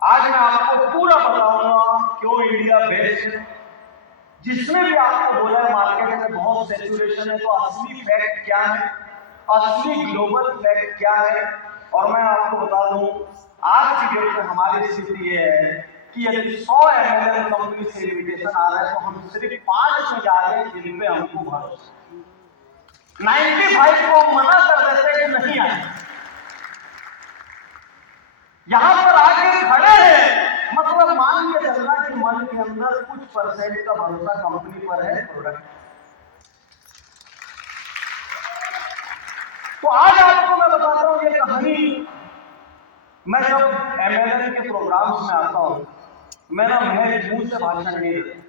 आज मैं आपको पूरा बताऊंगा क्यों इंडिया बेस्ट है। जिसने भी आपको बोला है मार्केट में बहुत सैचुरेशन है, तो असली फैक्ट क्या है, असली ग्लोबल फैक्ट क्या है। और मैं आपको बता दूं, आज की डेट में हमारी स्थिति ये है कि यदि 100 MLM कंपनी से इन्विटेशन आ रहा है तो हम सिर्फ 5 में जा रहे हैं जिन पे हमको भरोसा। 95 को मना कर देते कि नहीं आए। यहां पर आके खड़े हैं, मतलब मान के चलना कि मन के अंदर कुछ परसेंट का भरोसा कंपनी पर है, प्रोडक्ट। तो आज आपको मैं बताता हूं ये कहानी। मैं जब MLM के प्रोग्राम्स में आता हूं, मैं ना महज मुंह से भाषण नहीं देता,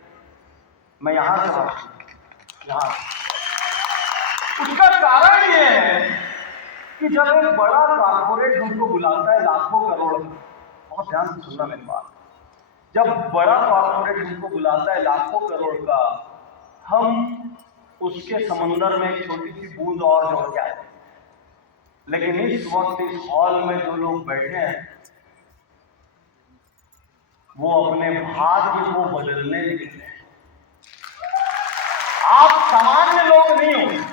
मैं यहां से भाषण यहां। उसका कारण ये है कि जब एक बड़ा कॉर्पोरेट हमको बुलाता है लाखों करोड़, बहुत ध्यान से सुनना मेरी बात, जब बड़ा कॉर्पोरेट हमको बुलाता है लाखों करोड़ का, हम उसके समंदर में एक छोटी सी बूंद और जोड़ के आए। लेकिन इस वक्त इस हॉल में जो लोग बैठे हैं वो अपने भाग्य को बदलने निकले हैं। आप सामान्य लोग नहीं हो।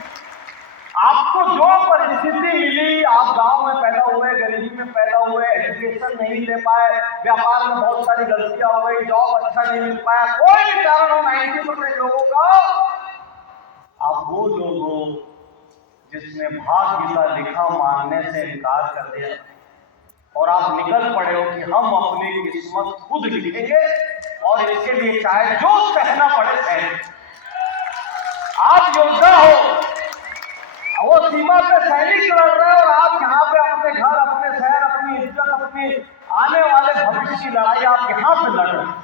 आपको जो परिस्थिति मिली, आप गांव में पैदा हुए, गरीबी में पैदा हुए, एजुकेशन नहीं ले पाए, व्यापार में बहुत सारी गलतियां हो गई, जॉब अच्छा नहीं मिल पाया, कोई भी कारण हो 90% लोगों का, आप वो लोग हो जिसने भाग्य का लिखा मानने से इनकार कर दिया और आप निकल पड़े हो कि हम अपनी किस्मत खुद लिखेंगे और इसके लिए चाहे जो सहना पड़े सहे। आप योद्धा हो, वो सीमा पे सैनिक लड़ रहे हैं और आप यहाँ पे अपने घर, अपने शहर, अपनी इज्जत, अपनी आने वाले भविष्य की लड़ाई आप यहाँ पे लड़ रहे हैं।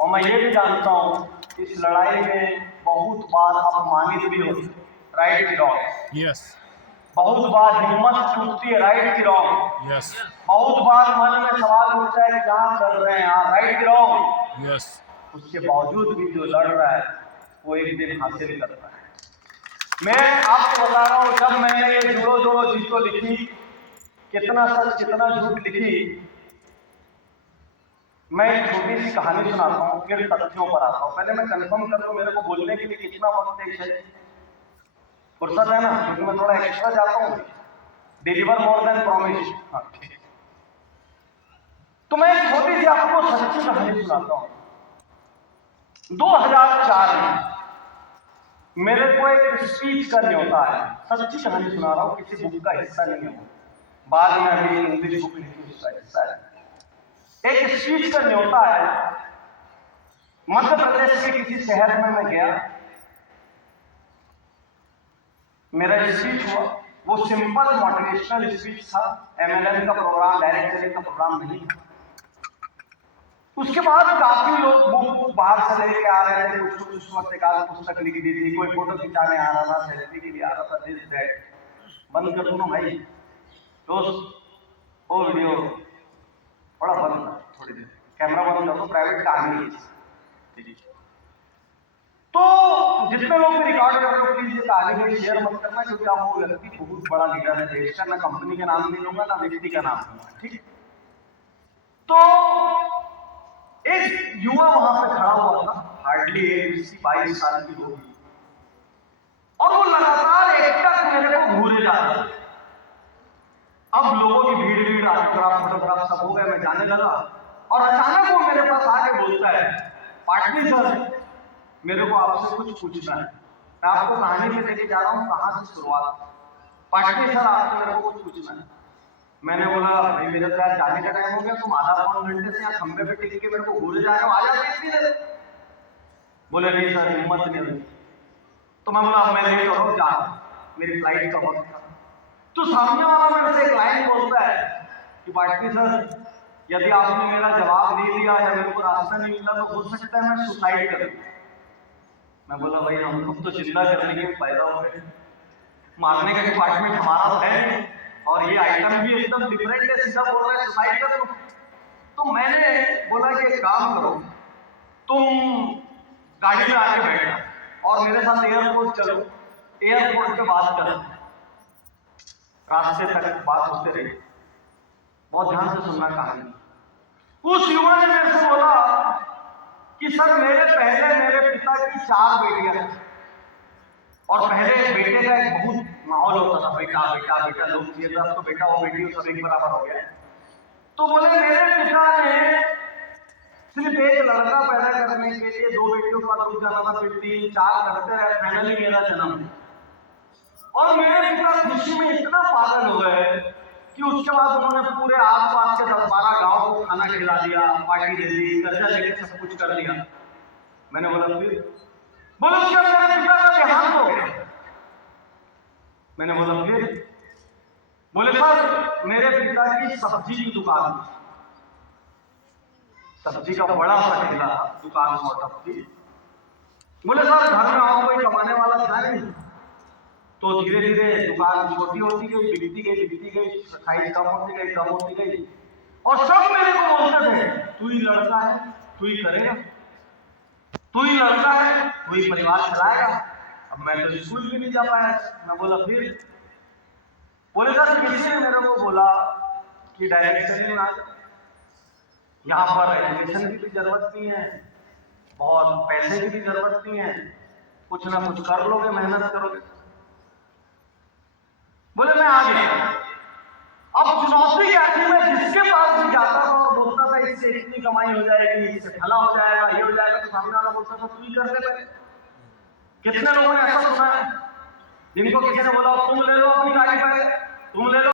और मैं ये भी जानता हूँ इस लड़ाई में बहुत बार अपमानित भी होती है, राइट की रॉन्ग। यस। बहुत बार हिम्मत टूटती है, राइट की रॉन्ग। यस। बहुत बार मन में सवाल उठता है क्या कर रहे हैं यहाँ, राइट की रॉन्ग। यस। उसके बावजूद भी जो लड़ रहा है वो एक दिन हासिल करता है। मैं आपको बता रहा हूँ, जब मैंने ये जोड़ो जोड़ो जीतो लिखी, कितना सच कितना झूठ लिखी, मैं एक छोटी सी कहानी सुनाता हूँ, फिर तथ्यों पर आता हूँ। पहले मैं कंफर्म कर दूं मेरे को बोलने के लिए कितना वक्त है, फुर्सत है ना, क्योंकि मैं थोड़ा एक्स्ट्रा जाता हूँ, डिलीवर मोर देन प्रॉमिस। तो मैं एक छोटी सी आपको सच्ची कहानी सुनाता हूँ। 2004 में मेरे को एक स्पीच करने होता है, सच्ची कहानी सुना रहा हूँ, किसी बुक का हिस्सा नहीं है, बाद में अभी इंग्लिश बुक लिखी उसका हिस्सा है। एक स्पीच करने होता है, मध्य प्रदेश के किसी शहर में मैं गया, मेरा स्पीच हुआ। वो सिंपल मोटिवेशनल स्पीच था, MLM का प्रोग्राम, डायरेक्ट सेलिंग का प्रोग्राम नहीं था। उसके बाद काफी लोग बुक बाहर से लेके आ रहे थे, कुछ उस वक्त एक आध पुस्तक लिख दी थी, कोई फोटो खिंचाने आ रहा था, सेल्फी के लिए आ रहा था, दिस दैट। बंद कर दूं भाई दोस्त, वो वीडियो बड़ा बंद था, थोड़ी देर कैमरा बंद कर दो, प्राइवेट कहानी है। तो जितने लोग भी रिकॉर्ड कर रहे हो प्लीज ये कहानी में शेयर मत करना, क्योंकि आप वो व्यक्ति बहुत बड़ा लीडर है देश का, ना कंपनी का नाम नहीं लूंगा ना व्यक्ति का नाम लूंगा, ठीक। तो एक युवा वहां पे खड़ा हुआ था, हार्डली 22 साल की होगी, और वो लगातार एकटक मेरे को घूरे जा रहा था। अब लोगों की भीड़ फोटोग्राफ सब हो गए, मैं जाने लगा और अचानक वो मेरे पास आके बोलता है, पाटनी सर मेरे को आपसे कुछ पूछना है। मैं आपको कहानी में लेके जा रहा हूँ, कहाँ से शुरुआत। पाटनी सर आपसे मेरे को कुछ पूछना है। मैंने बोला भाई मेरा तो यार जाने का टाइम हो गया, तुम आधा पौन घंटे से यहाँ खंबे पे टिक के मेरे को घूरे जा रहे हो, आ जाते इतनी देर। बोले नहीं सर हिम्मत नहीं हुई। तो मैं बोला मैं लेट हो जा रहा हूँ, मेरी फ्लाइट का वक्त था। तो सामने वाला मेरे से एक लाइन बोलता है कि पाटनी सर यदि आपने मेरा जवाब नहीं दिया या मेरे को रास्ता नहीं मिला तो हो सकता है मैं सुसाइड कर दूं। मैं बोला भाई हम लोग तो जिंदा करने के पैदा हुए, मारने का डिपार्टमेंट हमारा तो है नहीं, और ये आइटम भी एकदम डिफरेंट है, सीधा बोल रहा है सुसाइड कर दो। तो मैंने बोला कि एक काम करो, तुम गाड़ी में आके बैठो और मेरे साथ एयरपोर्ट चलो, एयरपोर्ट पे बात करो। रास्ते तक बात होते रही, बहुत ध्यान से सुनना कहानी। उस युवा ने मेरे से बोला कि सर मेरे पिता की 4 बेटियां हैं और पहले बेटे का एक बहुत माहौल होता था, बेटा बेटा बेटा लोग चाहिए था, तो बेटा और बेटी सब एक बराबर हो गया। तो बोले मेरे पिता ने सिर्फ एक लड़का पैदा करने के लिए 2 बेटियों का दूध जाना था, फिर 3 4 करते रहे, फाइनली मेरा जन्म। और मेरे पिता खुशी में इतना पागल हो गए कि उसके बाद उन्होंने पूरे आसपास के 10-12 गांव को खाना खिला दिया, पार्टी दे दी, कर्जा लेके सब कुछ कर दिया। मैंने बोला फिर? बोले उसके बाद मेरे पिता का देहांत हो गया। मैंने बोला फिर? बोले सर मेरे पिता की सब्जी की दुकान थी, सब्जी का बड़ा सा ठेला था, दुकान मोटप थी। बोले सर घर में और कोई कमाने वाला था नहीं, तो धीरे धीरे दुकान छोटी होती गई, बिकती गई, साइज कम होती गई और सब मेरे को बोलते थे तू ही लड़का है, तू ही करेगा, तू ही लड़का है, तू ही परिवार चलाएगा। अब मैं तो स्कूल भी नहीं जा पाया। मैं बोला फिर? बोले सर किसी ने मेरे को बोला कि डायरेक्शन में आ जाओ, यहाँ पर एजुकेशन की भी जरूरत नहीं है, बहुत पैसे की भी जरूरत नहीं है, कुछ ना कुछ कर लोगे, मेहनत करोगे। बोले मैं आ गया। अब चुनौती क्या थी? मैं जिसके पास भी जाता था और बोलता था इससे इतनी कमाई हो जाएगी, इससे भला हो जाएगा, ये हो जाएगा, तो सामने वाला बोलता था तू ही कर ले पहले। कितने लोगों ने ऐसा सुना है जिनको किसी ने बोला तुम ले लो अपनी गाड़ी पहले, तुम ले लो